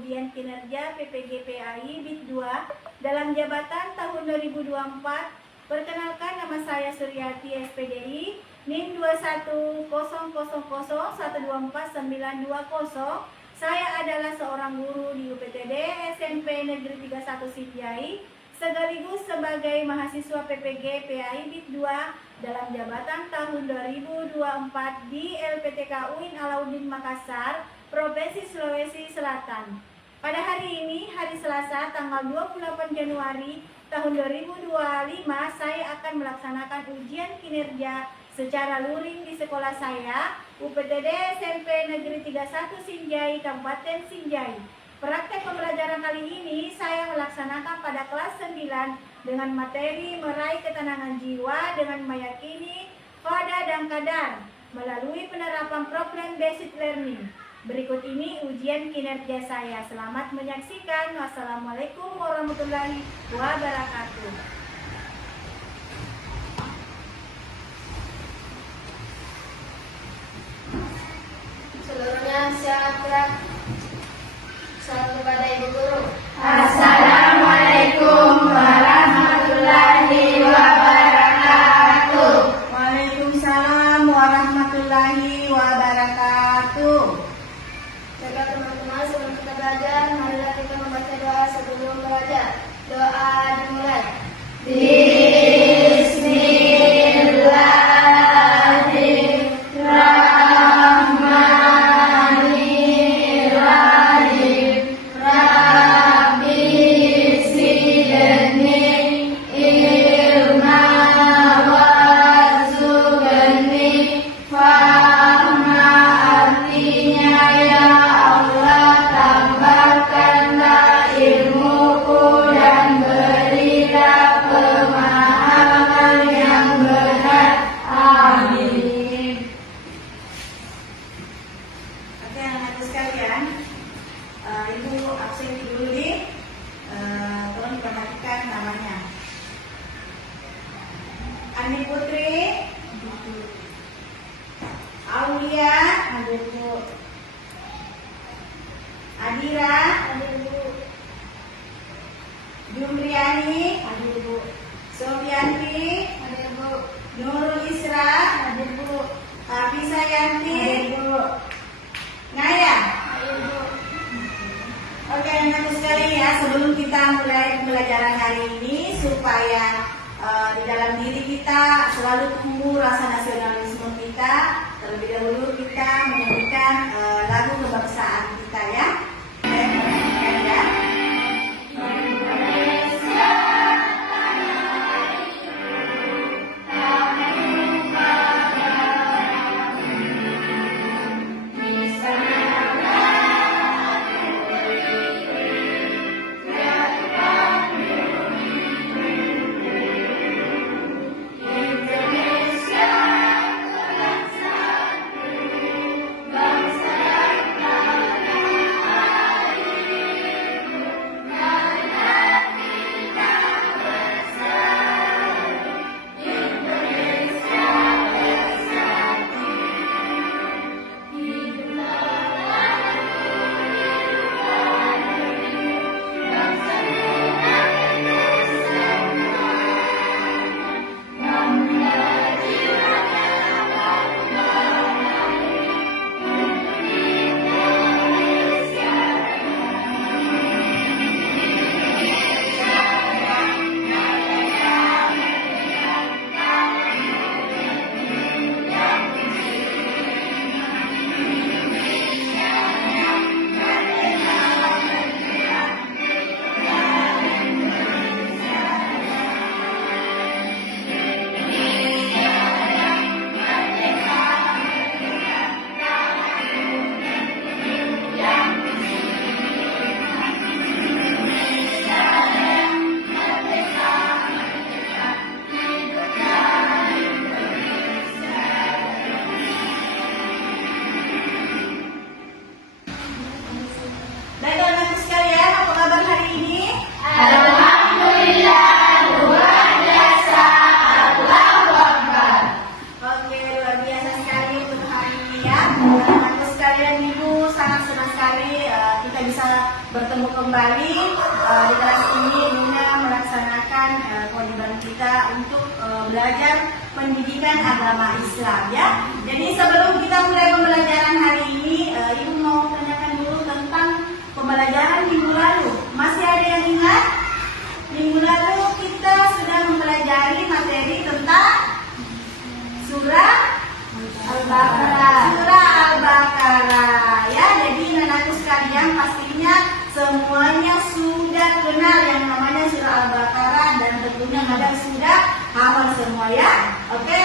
ujian kinerja PPG PAI BIT 2 dalam jabatan tahun 2024. Perkenalkan, nama saya Suryati SPDI, NIM 21000124920. Saya adalah seorang guru di UPTD SMP Negeri 31 Sinjai, sekaligus sebagai mahasiswa PPG PAI BIT 2 dalam jabatan tahun 2024 di LPTK UIN Alauddin Makassar, Provinsi Sulawesi Selatan. Pada hari ini, hari Selasa, tanggal 28 Januari tahun 2025, saya akan melaksanakan ujian kinerja secara luring di sekolah saya, UPTD SMP Negeri 31 Sinjai, Kabupaten Sinjai. Praktek pembelajaran kali ini saya melaksanakan pada kelas 9 dengan materi meraih ketenangan jiwa dengan meyakini pada dan kadar melalui penerapan problem basic learning. Berikut ini ujian kinerja saya. Selamat menyaksikan. Wassalamualaikum warahmatullahi wabarakatuh. Seluruhnya siap. Salam kepada Ibu Guru. Assalamualaikum warahmatullahi wabarakatuh. Waalaikumsalam warahmatullahi wabarakatuh. Baiklah teman-teman, sebelum kita belajar, marilah kita membaca doa sebelum belajar. Doa dimulai. Ibu absen dulu nih, tolong diperhatikan namanya. Ani Putri, Aulia, Adira, Jumriani, Sofianti, Nurul Isra, Hafisa Yanti, Naya. Oke, anak-anak sekalian ya, sebelum kita mulai pembelajaran hari ini, supaya di dalam diri kita selalu tumbuh rasa nasionalisme kita, terlebih dahulu kita menyanyikan lagu kebangsaan kita ya. bertemu kembali di kelas ini guna melaksanakan kewajiban kita untuk belajar pendidikan agama Islam ya. Jadi sebelum kita mulai pembelajaran hari ini, Ibu mau tanyakan dulu tentang pembelajaran minggu lalu. Masih ada yang ingat? Minggu lalu kita sudah mempelajari materi tentang surah Al-Baqarah. Surah Al-Baqarah ya. Jadi anak-anakku sekalian pastinya semuanya sudah kenal yang namanya surah Al-Baqarah dan tentunya ada sudah hafal semua ya. Oke,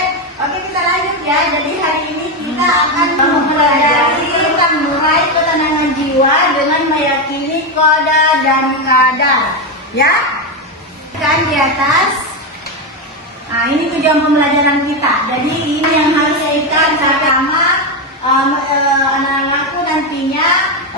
kita lanjut ya. Jadi hari ini kita akan mempelajari tentang meraih ketenangan jiwa dengan meyakini qada dan qadar ya. Kan di atas. Nah, ini tujuan pembelajaran kita. Jadi ini yang harus saya ikat pertama, anak-anakku nantinya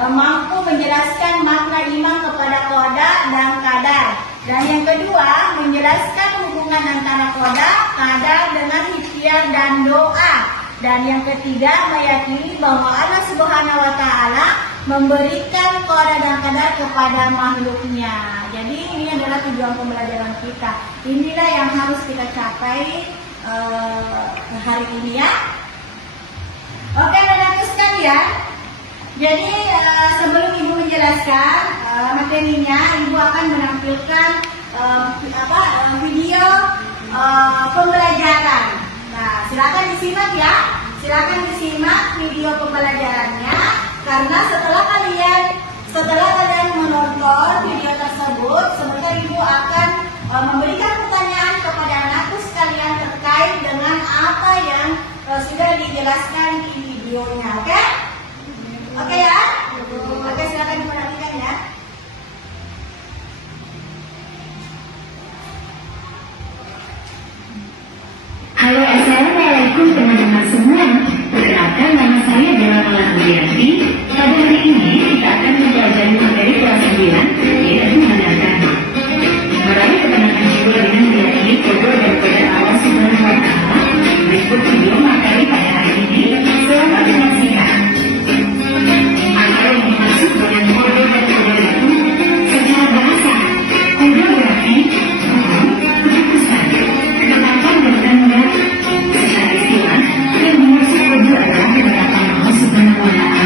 mampu menjelaskan makna iman kepada qada dan qadar. Dan yang kedua, menjelaskan hubungan antara qada, qadar dengan ikhtiar dan doa. Dan yang ketiga, meyakini bahwa Allah Subhanahu wa taala memberikan qada dan qadar kepada makhluknya. Jadi ini adalah tujuan pembelajaran kita. Inilah yang harus kita capai hari ini ya. Oke, anak-anakku sekalian. Jadi sebelum Ibu menjelaskan materinya, Ibu akan menampilkan video pembelajaran. Nah, silakan disimak ya. Silakan disimak video pembelajarannya karena setelah kalian menonton video tersebut, sebentar Ibu akan memberikan pertanyaan kepada anakku sekalian terkait dengan apa yang sudah dijelaskan di videonya. Oke? Oke ya? Oke, silakan diperhatikan ya. Halo, assalamualaikum teman-teman semua. Perkenalkan, nama saya adalah Malah Wiyanti. Pada hari ini kita akan mempelajari materi kelas 9 yaitu mengandalkan meraih ketenangan jiwa dengan meyakini qada dan qadar Allah Subhanahu wa taala. Berikut video materi pada hari ini. Selamat menyaksikan. Apa yang dimaksud dengan qada dan qadar itu? Secara bahasa, qada berarti keputusan, ketetapan dan tanggal. Secara istilah, yang dimaksud qada adalah ketetapan Allah Subhanahu wa taala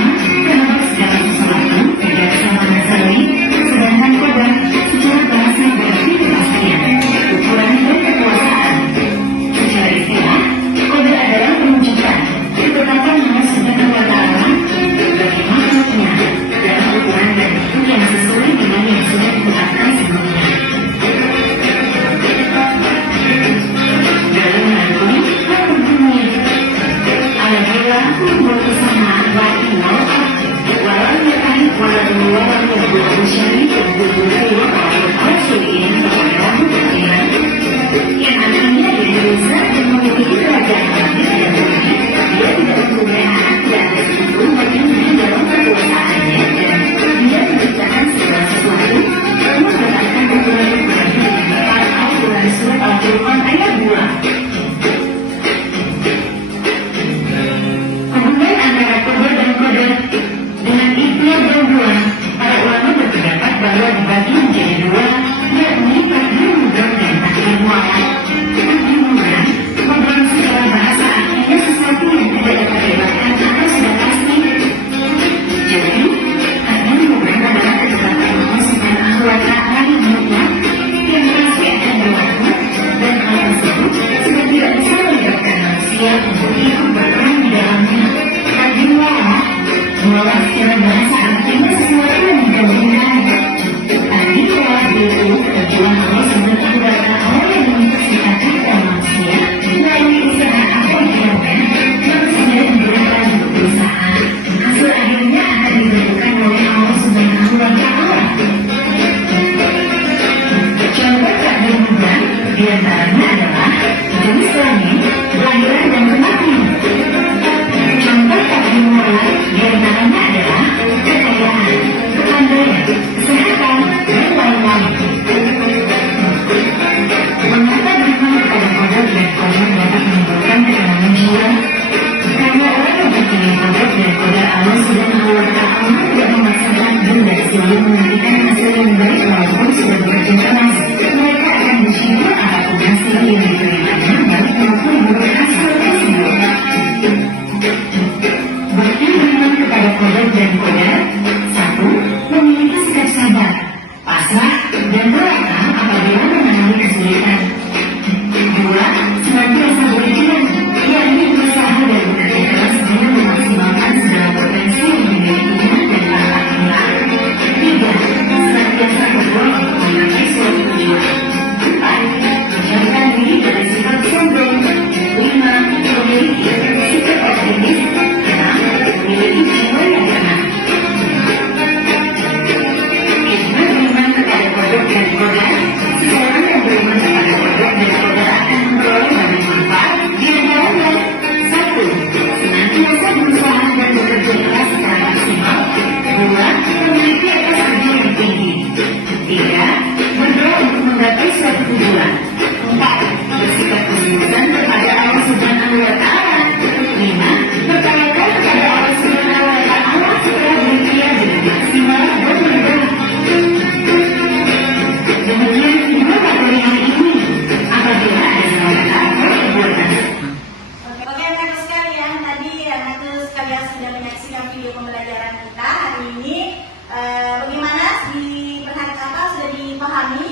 pasrah dan berlapang apabila mengalami kesulitan. 2. Senantiasa berjuang, yakni berusaha dan bekerja keras guna memaksimalkan segala potensi yang dimilikinya dan bakat pula. 3. Senantiasa berjuang untuk menggapai suatu tujuan. 4. Menjauhkan diri dari sifat sombong. 5. Memiliki sikap optimis. 6. Memiliki jiwa yang tenang. Hikmat beriman kepada kodok dan kodar. Seseorang yang beriman kepada kodok dan kodar akan memperoleh banyak manfaat di antaranya. 1. Senantiasa berusaha dan bekerja keras secara maksimal. 2. Memiliki etos kerja yang tinggi. 3. Berdoa untuk menggapai suatu tujuan. 4. Bersikap konsisten kepada Allah Subhanahu wa Ta'ala. 5. Bertawakal kepada Allah Subhanahu wa Ta'ala setelah berikhtiar dengan maksimal dan berdoa. Demikian kedua materi hari ini. Apabila ada salah kata atau perbuatan. Oke, anak-anak sekalian, tadi anak-anak sekalian sudah menyaksikan video pembelajaran kita hari ini. Bagaimana sudah dipahami?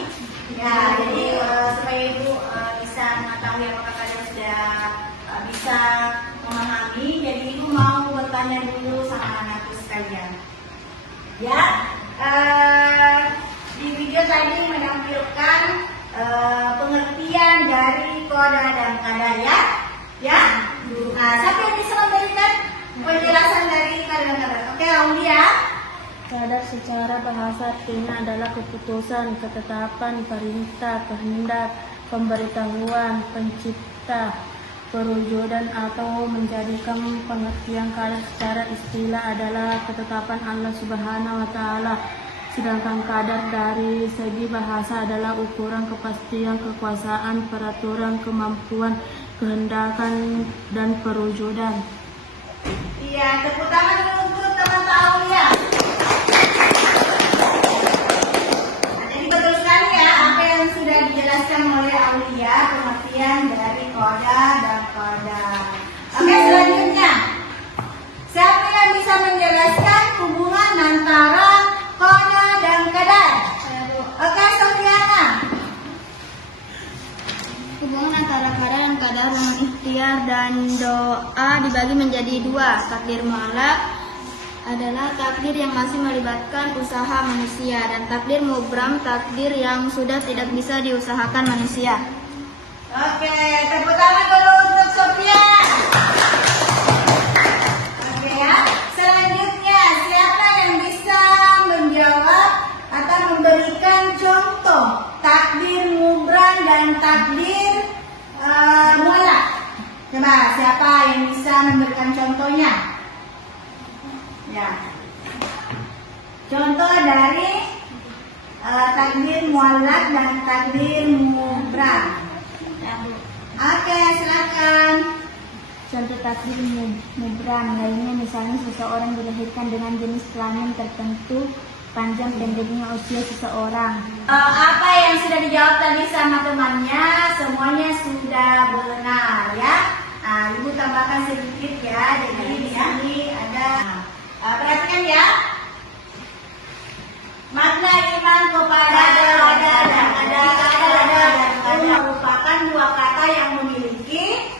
Ya, jadi supaya ibu bisa mengetahui apakah kalian sudah bisa memahami. Jadi ibu mau bertanya dulu sama anak-anak sekalian. Ya, di video tadi menampilkan pengertian dari koda dan kada ya. Ya, siapa yang bisa memberikan penjelasan dari kada? Oke, Aulia. Kadar secara bahasa artinya adalah keputusan, ketetapan, perintah, kehendak, pemberitahuan, pencipta, perwujudan atau menjadikan. Pengertian kadar secara istilah adalah ketetapan Allah Subhanahu wa Ta'ala. Sedangkan kadar dari segi bahasa adalah ukuran kepastian, kekuasaan, peraturan, kemampuan, kehendakan, dan perwujudan. Iya, tepuk tangan untuk teman Aulia. Betul sekali ya apa yang sudah dijelaskan oleh Aulia, pengertian dari koda dan koda. Oke, selanjutnya siapa yang bisa menjelaskan hubungan antara koda dan kadar? Oke, Sofiana. Hubungan antara kadar dan kadar dengan ikhtiar dan doa dibagi menjadi dua. Takdir mu'allaq adalah takdir yang masih melibatkan usaha manusia, dan takdir mubram, takdir yang sudah tidak bisa diusahakan manusia. Oke, tepuk tangan dulu untuk Sofia. Oke ya, selanjutnya siapa yang bisa menjawab atau memberikan contoh takdir mubram dan takdir mu'allaq? Coba siapa yang bisa memberikan contohnya? Ya, contoh dari takdir mu'allaq dan takdir mubram. Oke, silakan. Contoh takdir mubram lainnya misalnya seseorang dilahirkan dengan jenis kelamin tertentu, panjang pendeknya usia seseorang. Apa yang sudah dijawab tadi sama temannya semuanya sudah benar ya. Nah, ibu tambahkan sedikit ya. Jadi di sini ada. Perhatikan ya, makna iman kepada ada merupakan dua kata yang memiliki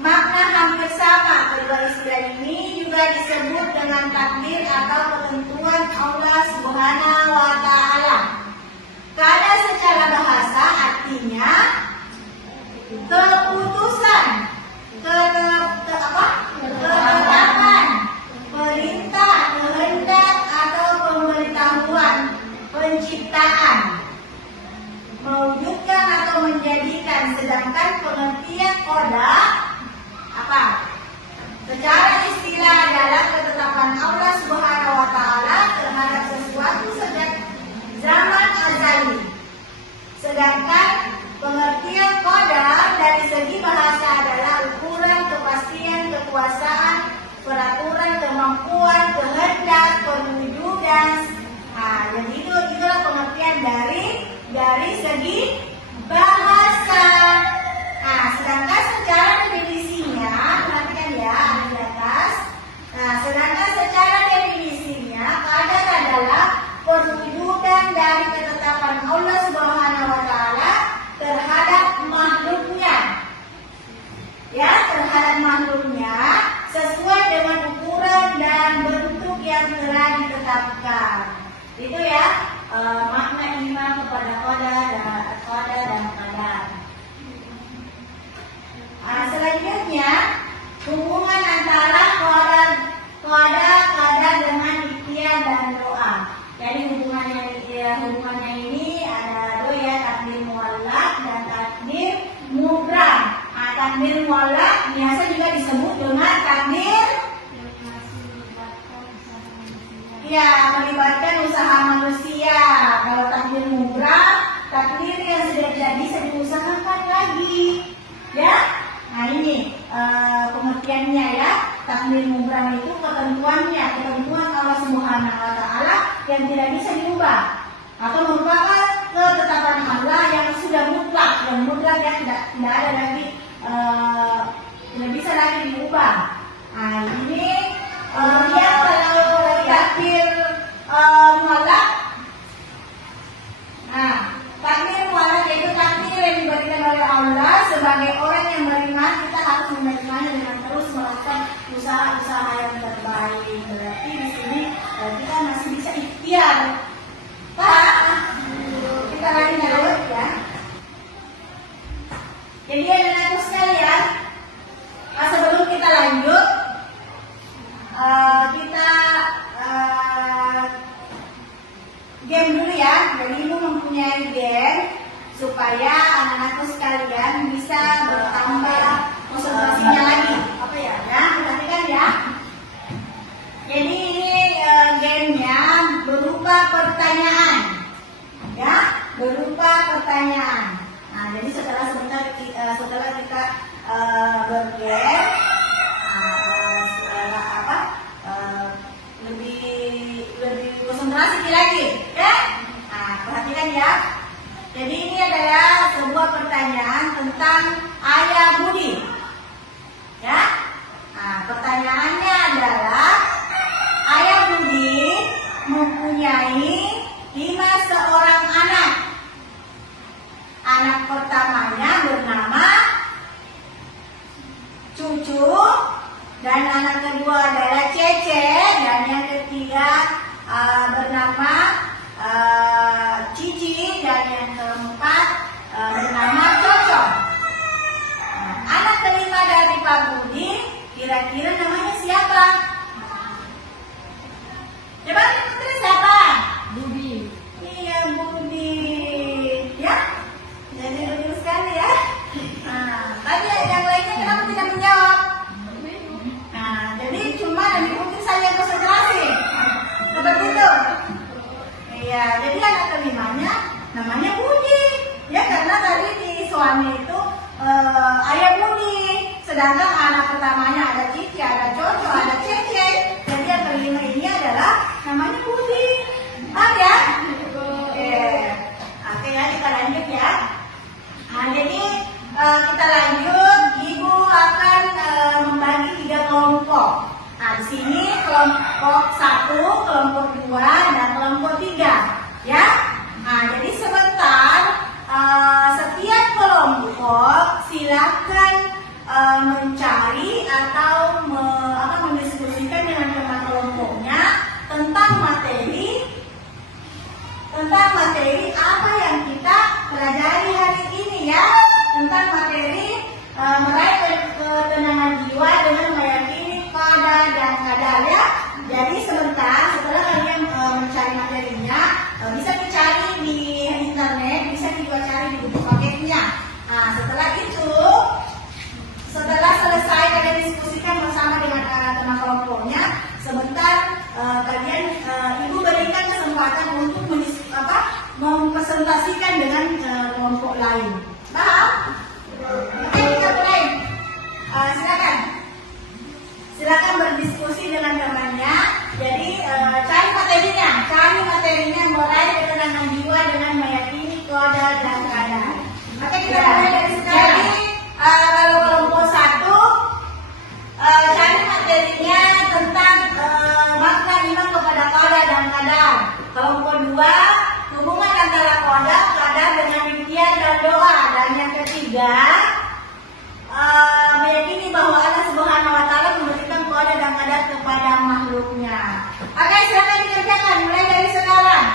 makna hampir sama. Kedua istilah ini juga disebut dengan takdir atau ketentuan Allah Subhanahu wa Ta'ala. Kada secara bahasa artinya keputusan, ketetapan, perintah, kehendak atau pemberitahuan, penciptaan, mewujudkan atau menjadikan. Sedangkan pengertian koda apa? Secara istilah adalah ketetapan Allah Subhanahu wa Ta'ala terhadap sesuatu sejak zaman azali. Sedangkan pengertian koda dari segi bahasa adalah ukuran, kepastian, kekuasaan, peraturan, kemampuan, kehendak, perwujudan. Nah, jadi itulah pengertian dari segi bahasa. Nah, sedangkan secara definisinya, perhatikan ya di atas. Nah, sedangkan secara definisinya kadar adalah ya hubungannya ini ada dua ya, takdir muallak dan takdir mubram. Nah, takdir muallak biasa juga disebut dengan takdir ya melibatkan usaha manusia. Kalau takdir mubram, takdir yang sudah tidak bisa diusahakan lagi. Ya, nah ini pengertiannya ya. Takdir mubram itu ketentuannya, ketentuan Allah Subhanahu wa Ta'ala yang tidak bisa diubah atau merupakan ketetapan Allah yang sudah mutlak, yang tidak ada lagi, tidak bisa lagi diubah. Nah ini yang kalau takdir muallak. Nah, takdir muallak yaitu takdir yang diberikan oleh Allah sebagai orang yang beriman, kita harus menerimanya dengan terus melakukan usaha-usaha yang terbaik. Berarti di sini kita masih bisa ikhtiar. Pak, kita lagi lanjut ya. Jadi anak-anakku sekalian, sebelum kita lanjut, kita game dulu ya. Jadi ibu mempunyai game supaya anak-anakku sekalian bisa bertambah konsentrasinya lagi. Apa ya? Ya, perhatikan ya. Jadi ini gamenya berupa pertanyaan, ya, berupa pertanyaan. Nah, jadi setelah kita bergame, lebih konsentrasi lagi, ya. Nah, perhatikan ya. Jadi ini adalah sebuah pertanyaan tentang ayah budi, ya. Nah, pertanyaannya adalah ayah budi mempunyai 5 seorang anak. Anak pertamanya bernama Cucu, dan anak kedua adalah Cece, dan yang ketiga bernama Cici, dan yang keempat bernama Coco. Anak kelima dari Pak Budi, kira-kira namanya siapa? Coba sebutin siapa? Budi. Iya, Budi. Ya, jadi lucu sekali ya. Nah, tadi yang lainnya kenapa tidak menjawab? Nah, jadi cuma yang mungkin saya yang konsentrasi. Seperti itu. Iya, jadi anak kelimanya namanya Budi. Ya, karena tadi di suami itu ayah Budi. Sedangkan anak pertamanya ada Cici, ada Coco, ada Cece. Jadi yang kelima ini adalah namanya Budi. Paham ya? Oke ya, kita lanjut ya. Nah, jadi kita lanjut. Ibu akan membagi 3 kelompok. Nah, di sini kelompok 1, kelompok 2, dan kelompok 3. Ya. Nah, jadi sebentar setiap kelompok silakan mencari atau mendiskusikan dengan teman kelompoknya tentang materi apa yang kita pelajari hari ini ya, tentang materi meraih ketenangan jiwa dengan meyakini qada dan qadar ya. Jadi sebentar setelah kalian mencari materinya, bisa dicari di internet, bisa juga cari di buku paketnya. Nah, setelah itu, setelah selesai kalian diskusikan bersama dengan teman kelompoknya, sebentar kalian ibu berikan kesempatan untuk mempresentasikan dengan kelompok lain. Paham? Oke, kita mulai. Silakan berdiskusi dengan temannya. Jadi cari materinya meraih ketenangan jiwa dengan meyakini qada dan qadar. Oke, kita mulai dari sekarang. Jadi kalau kelompok 1 cari materinya tentang makna iman kepada qada dan qadar. Kelompok 2 hubungan antara qada, qadar dengan ikhtiar dan doa. Dan yang ketiga meyakini bahwa Allah Subhanahu wa Ta'ala memberikan qada dan qadar kepada makhluknya. Oke, silakan dikerjakan mulai dari sekarang.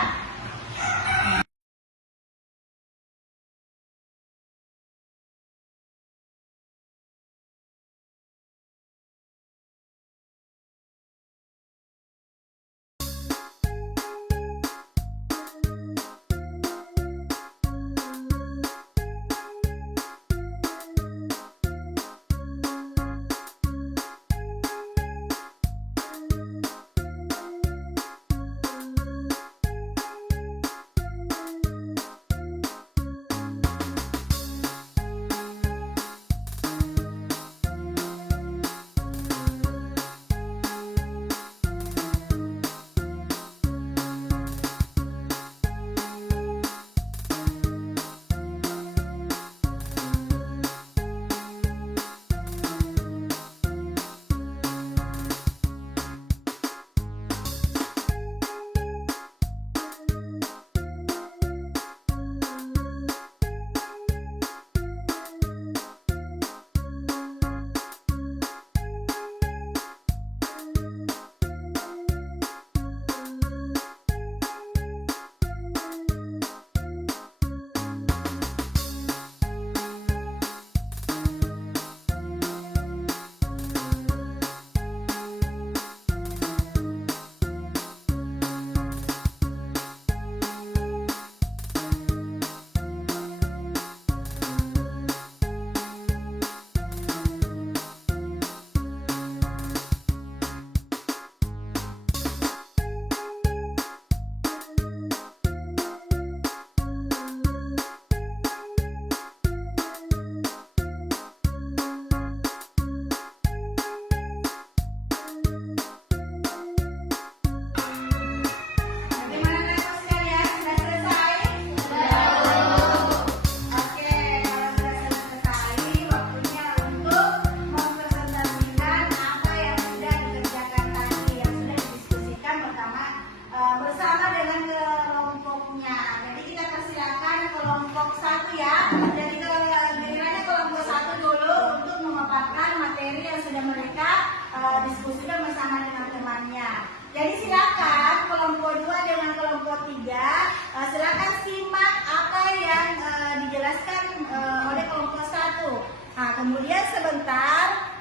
silakan simak apa yang dijelaskan oleh kelompok 1. Nah, kemudian sebentar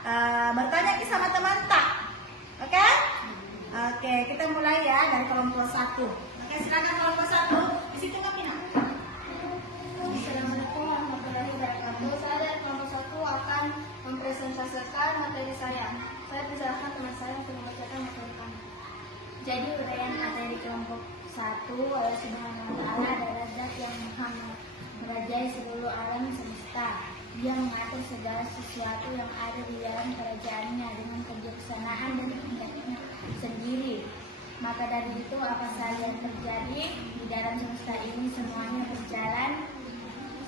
bertanya sama teman tak. Oke? Oke, kita mulai ya dari kelompok 1. Oke, silakan kelompok 1. Di situ kami nak. Assalamualaikum warahmatullahi wabarakatuh. Saya dari kelompok 1 akan mempresentasikan materi saya. Saya persilahkan teman saya untuk membacakan materi kami. Jadi uraian materi kelompok 1, Allah Subhanahu wa Ta'ala adalah Zat yang Maha merajai seluruh alam semesta. Dia mengatur segala sesuatu yang ada di dalam kerajaannya dengan kebijaksanaan dan kehendaknya sendiri. Maka dari itu apa saja yang terjadi di dalam semesta ini semuanya berjalan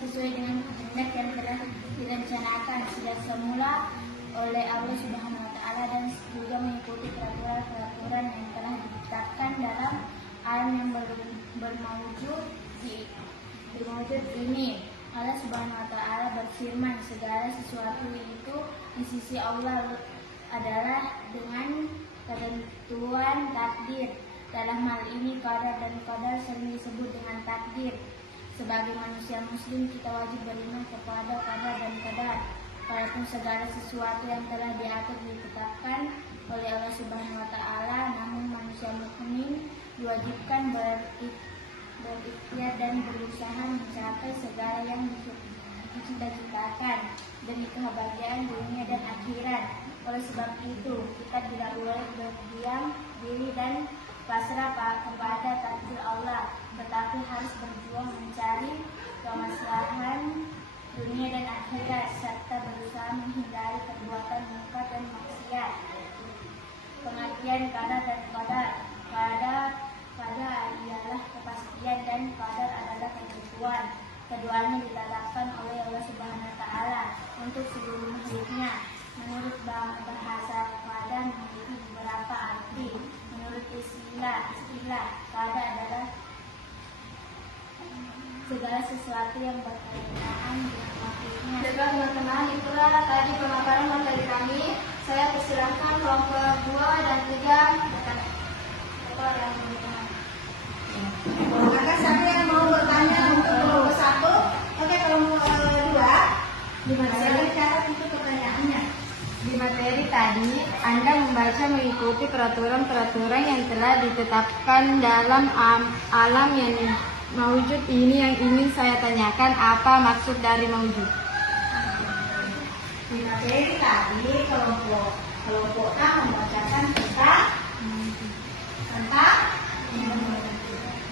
sesuai dengan kehendak yang telah direncanakan sejak semula oleh Allah Subhanahu wa Ta'ala dan juga mengikuti peraturan-peraturan yang telah ditetapkan dalam alam yang bermawujud ini. Allah Subhanahu wa Ta'ala berfirman, segala sesuatu itu di sisi Allah adalah dengan ketentuan takdir. Dalam hal ini qadar dan qadar sering disebut dengan takdir. Sebagai manusia muslim kita wajib beriman kepada qadar dan qadar. Walaupun segala sesuatu yang telah diatur ditetapkan oleh Allah Subhanahu wa Ta'ala, namun manusia mukmin diwajibkan berikhtiar dan berusaha mencapai segala yang dicita-citakan demi kebahagiaan dunia dan akhirat. Oleh sebab itu, kita tidak boleh berdiam diri dan pasrah kepada takdir Allah, tetapi harus berjuang mencari kemaslahan dunia dan akhirat serta berusaha menghindari perbuatan mungkar dan maksiat. Pengertian qadar dan qadar. Qadar ialah kepastian dan qadar adalah ketentuan. Keduanya ditetapkan oleh Allah Subhanahu wa Ta'ala untuk seluruh makhluknya. Menurut bahasa qadar memiliki beberapa arti. Menurut istilah qadar adalah segala sesuatu yang berkaitan dengan makhluknya. Teman-teman, itulah tadi pemaparan materi kami. Saya persilahkan kelompok 2 dan 3 yang teman-teman. Maka siapa yang mau bertanya untuk kelompok 1? Oke, kelompok 2. Silakan catat untuk pertanyaannya. Di materi tadi, Anda membaca mengikuti peraturan-peraturan yang telah ditetapkan dalam alam yang mawujud ini. Yang ingin saya tanyakan, apa maksud dari mawujud? Di materi tadi kelompok A membacakan tentang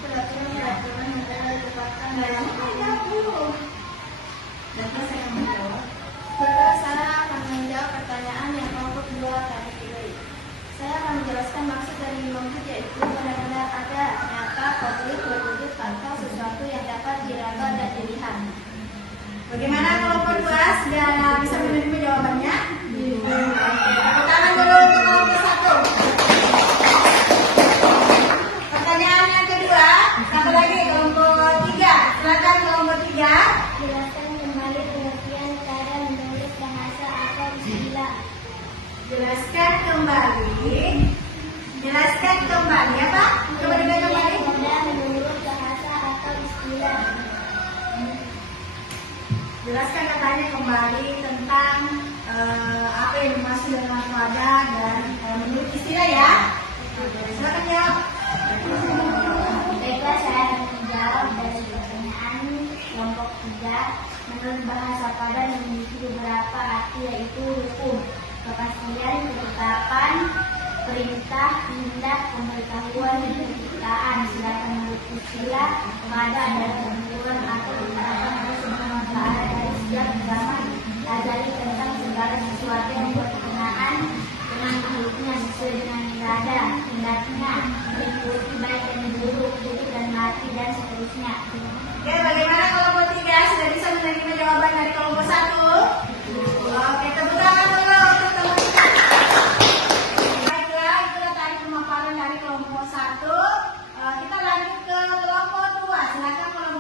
Peraturan-peraturan yang telah ditetapkan dalam Setelah saya akan menjawab pertanyaan yang kelompok 2 tadi pilih. Saya akan menjelaskan maksud dari mawujud, yaitu benar-benar ada, nyata, konkret, berwujud tanpa sesuatu yang dapat diraba dan dilihat. Bagaimana kelompok 2 sudah bisa menerima jawabannya? Tepuk tangan dulu untuk kelompok 1. Pertanyaan yang kedua, satu lagi kelompok 3. Silakan kelompok 3. Jelaskan kembali pengertian kata menurut bahasa atau istilah. Jelaskan kembali apa? Coba dibaca kembali. Kata menurut bahasa atau istilah. Jelaskan katanya kembali tentang apa yang dimaksud dengan wadah dan menurut istilah ya. Silakan jawab. Baiklah, saya akan menjawab dari pertanyaan kelompok 3. Menurut bahasa pada memiliki beberapa arti, yaitu hukum, kepastian, ketetapan, perintah, tindak, pemberitahuan, dan penciptaan. Sedangkan menurut istilah, pada adalah ketentuan atau ketetapan Allah Subhanahu wa Ta'ala dari sejak zaman azali tentang segala sesuatu yang berkenaan dengan makhluknya sesuai dengan irada, hendaknya, mengikuti baik dan buruk, hidup dan mati, dan seterusnya. Oke, bagaimana kelompok 3 sudah bisa menerima jawaban dari kelompok 1? Oke, tepuk tangan dulu untuk kelompok 1. Baiklah, itulah tadi pemaparan dari kelompok 1. Kita lanjut ke kelompok 2. Silakan kelompok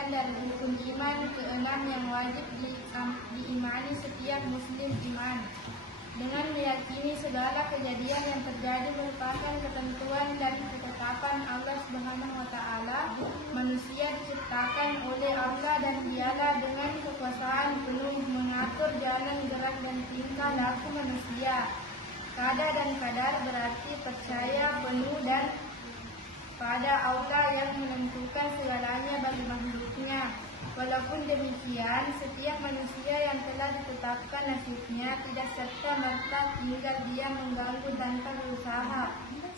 keyakinan dan rukun iman keenam yang wajib diimani setiap muslim iman. Dengan meyakini segala kejadian yang terjadi merupakan ketentuan dan ketetapan Allah Subhanahu wa Ta'ala, manusia diciptakan oleh Allah dan Dialah dengan kekuasaan penuh mengatur jalan gerak dan tingkah laku manusia. Qada dan qadar berarti percaya penuh dan pada Allah yang menentukan segalanya bagi makhluknya. Walaupun demikian, setiap manusia yang telah ditetapkan nasibnya tidak serta-merta tinggal diam mengganggu tanpa berusaha.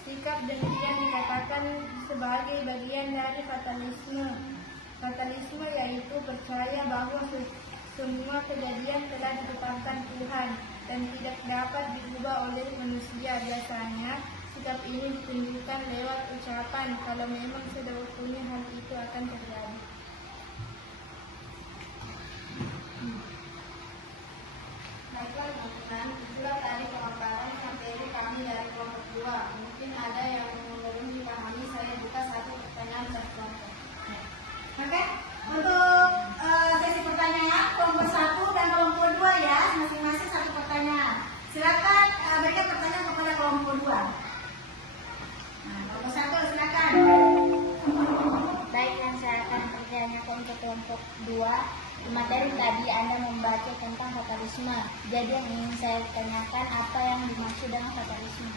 Sikap demikian dikatakan sebagai bagian dari fatalisme. Fatalisme yaitu percaya bahwa semua kejadian telah ditetapkan Tuhan dan tidak dapat diubah oleh manusia. Biasanya, sikap ini ditunjukkan lewat ucapan kalau memang sudah waktunya hal itu akan terjadi. Baiklah teman-teman, itulah tadi pemaparan materi kami dari kelompok 2. Mungkin ada yang belum dipahami, saya buka satu pertanyaan per kelompok. Oke, untuk sesi pertanyaan kelompok 1 dan kelompok 2 ya, masing-masing satu pertanyaan. Silakan berikan pertanyaan kepada kelompok 2. Nah, kelompok 1 silakan. Baik, yang saya akan pertanyakan untuk kelompok 2. Materi tadi Anda membaca tentang fatalisme. Jadi yang ingin saya tanyakan, apa yang dimaksud dengan fatalisme?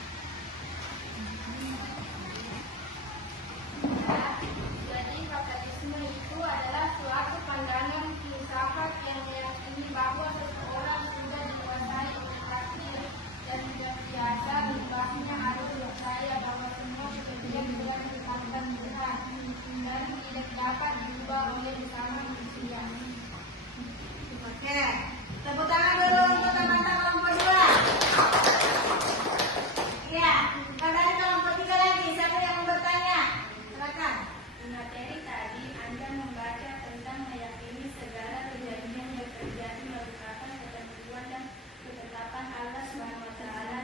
Jadi fatalisme itu adalah suatu pandangan filsafat yang meyakini bahwa seseorang sudah dikuasai oleh takdir dan sudah biasa membahasnya harus percaya bahwa semua kejadian telah ditetapkan Tuhan dan tidak dapat diubah oleh bersama manusia. Oke, tepuk tangan dulu untuk teman-teman kelompok 2. Iya, dari kelompok 3 lagi, siapa yang mau bertanya? Silakan. Di materi tadi Anda membaca tentang meyakini segala kejadian yang terjadi merupakan ketentuan dan ketetapan Allah Subhanahu wa Ta'ala.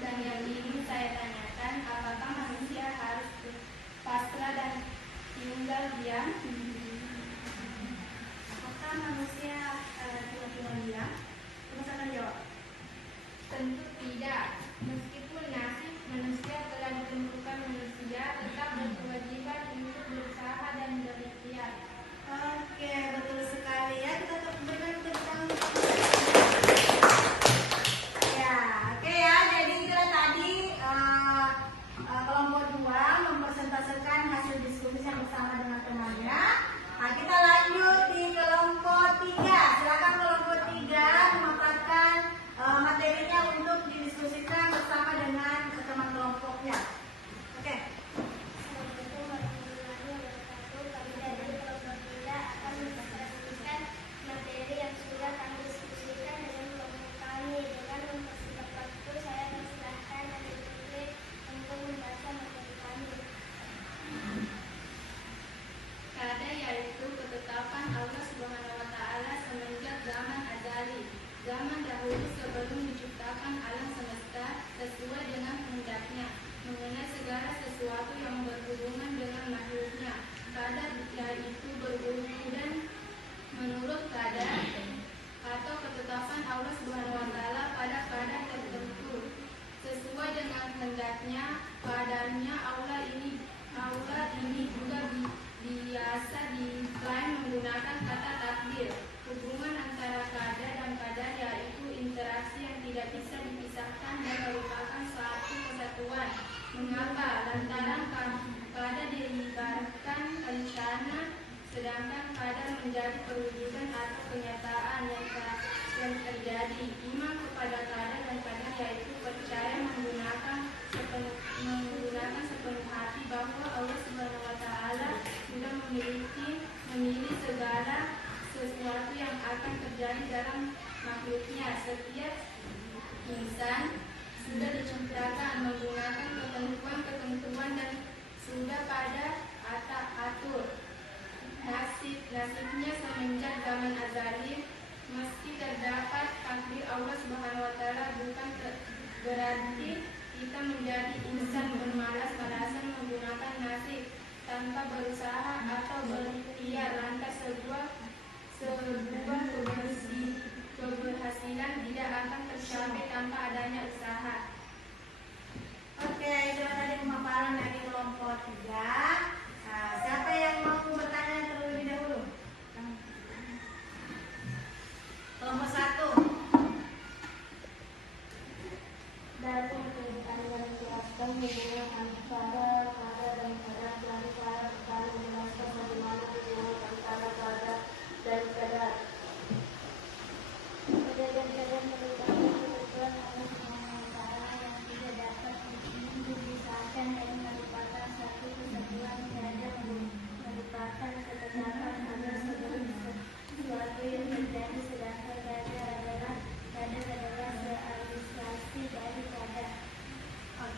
Dan yang ingin saya tanyakan, apakah manusia harus pasrah dan tinggal diam? Apakah manusia tinggal diam? Terus akan jawab. Tentu tidak. Meskipun nasib manusia telah ditentukan, manusia tetap berkewajiban untuk berusaha dan berikhtiar. Oke, betul sekali ya. Kita berikan tepuk tangan. Ya, oke ya. Jadi itulah tadi kelompok 2 mempresentasikan hasil diskusi yang bersama dengan temannya. Nah, kita lanjut di kelompok 3. Silakan kelompok 3 memaparkan materinya untuk didiskusikan bersama dengan teman kelompoknya. Oke. Assalamualaikum warahmatullahi wabarakatuh. Kami dari kelompok 3 akan mempresentasikan materi yang sudah kami diskusikan dengan kelompok kami. Dengan mempersingkat waktu, saya persilahkan Adik Putri untuk membaca materi kami. Qada yaitu ketetapan Allah Subhanahu wa Ta'ala semenjak zaman azali, zaman dahulu sebelum diciptakan alam semesta sesuai dengan kehendaknya mengenai segala sesuatu yang berhubungan dengan makhluknya. Qadar yaitu berurutan dan menurut qadar atau ketetapan Allah Subhanahu wa Ta'ala pada qadar tertentu sesuai dengan kehendaknya. Qadarnya Allah ini juga biasa diklaim menggunakan kata takdir. Hubungan antara qadar dan qadar yaitu interaksi yang tidak bisa dipisahkan dan merupakan suatu kesatuan. Mengapa? Lantaran qadar diibaratkan rencana, sedangkan qadar menjadi perwujudan atau kenyataan yang terjadi. Iman kepada qadar dan qadar yaitu percaya menggunakan sepenuh hati bahwa Allah Subhanahu wa Ta'ala sudah memilih segala sesuatu yang akan terjadi dalam makhluknya. Setiap insan sudah diciptakan menggunakan ketentuan dan sudah pada atur nasibnya semenjak zaman azali. Meski terdapat takdir Allah Subhanahu wa Ta'ala, bukan berarti kita menjadi insan bermalas-malasan menggunakan nasib tanpa berusaha atau berikhtiar.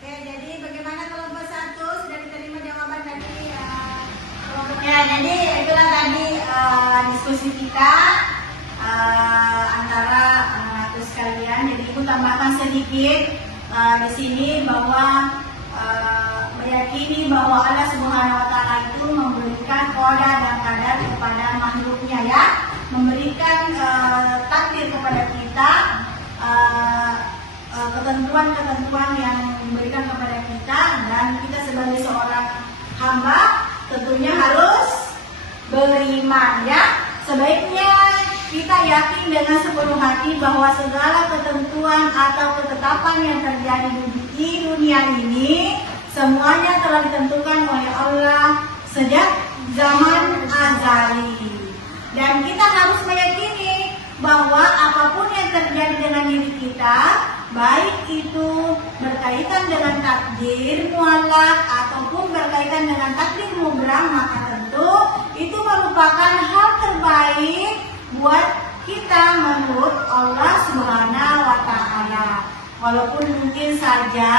Oke, jadi bagaimana kelompok 1 sudah diterima jawaban dari kelompoknya. Jadi itulah tadi diskusi kita antara anak-anak sekalian. Jadi ibu tambahkan sedikit di sini bahwa meyakini bahwa Allah Subhanahu Wa Taala itu memberikan qada dan qadar kepada makhluknya, ya, memberikan takdir kepada kita. Ketentuan-ketentuan yang diberikan kepada kita, dan kita sebagai seorang hamba tentunya harus beriman, ya. Sebaiknya kita yakin dengan sepenuh hati bahwa segala ketentuan atau ketetapan yang terjadi di dunia ini semuanya telah ditentukan oleh Allah sejak zaman azali, dan kita harus meyakini bahwa apapun yang terjadi dengan diri kita, baik itu berkaitan dengan takdir muallak ataupun berkaitan dengan takdir mubram, maka tentu itu merupakan hal terbaik buat kita menurut Allah Subhanahu Wa Taala. Walaupun mungkin saja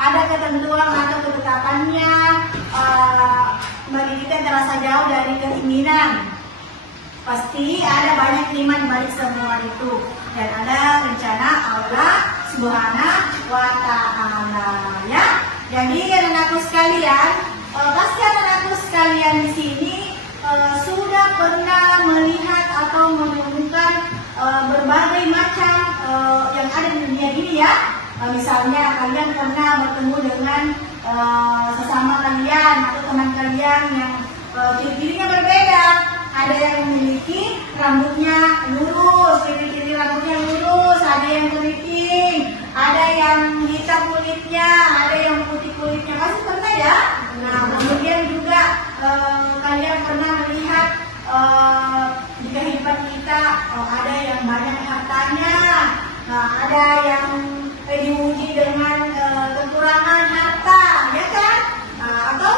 ada ketentuan atau ketetapannya bagi kita yang terasa jauh dari keinginan, pasti ada banyak iman balik semua itu, dan ada rencana Allah Subhanahu Wa Taala, ya. Jadi anak-anakku sekalian, pasti anak-anakku sekalian di sini sudah pernah melihat atau menemukan berbagai macam yang ada di dunia ini, ya. Misalnya kalian pernah bertemu dengan sesama kalian atau teman kalian yang ciri-cirinya berbeda. Ada yang memiliki rambutnya lurus, ciri-ciri rambutnya lurus, ada yang keriting, ada yang hitam kulitnya, ada yang putih kulitnya. Pasti pernah, ya. Nah, kemudian juga kalian pernah melihat di kehidupan kita ada yang banyak hartanya, ada yang diuji dengan kekurangan harta, ya kan? Atau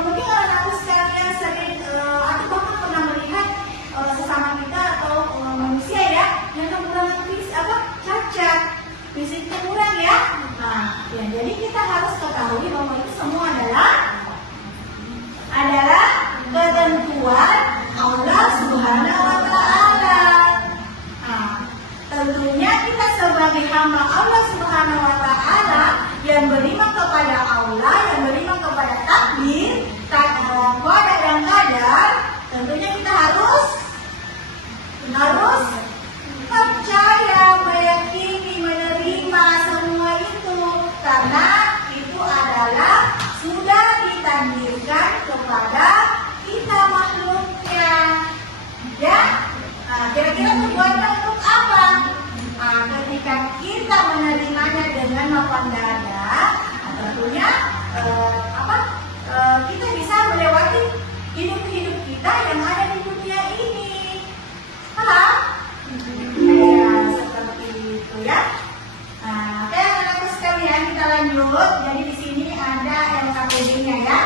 mungkin anak-anak sekalian sering atau bahkan pernah melihat sesama kita atau manusia, ya, yang kekurangan cacat, fisiknya kurang, ya. Nah, ya, jadi kita harus ketahui bahwa itu semua adalah ketentuan Allah Subhanahu Wa Taala. Nah, tentunya kita sebagai hamba Allah Subhanahu Wa Taala yang beriman kepada Allah, yang beriman kepada takdir, qada dan qadar, tentunya kita harus percaya, meyakini, menerima semua itu, karena itu adalah sudah ditakdirkan kepada kita makhluknya, ya. Nah, kira-kira tujuannya untuk apa? Nah, ketika kita menerimanya dengan lapang dada, tentunya kita bisa melewati hidup kita yang ada di dunia ini. Paham? Ya, seperti itu, ya. Nah, oke, anak-anak sekalian, kita lanjut. Jadi di sini ada LKPD-nya, ya.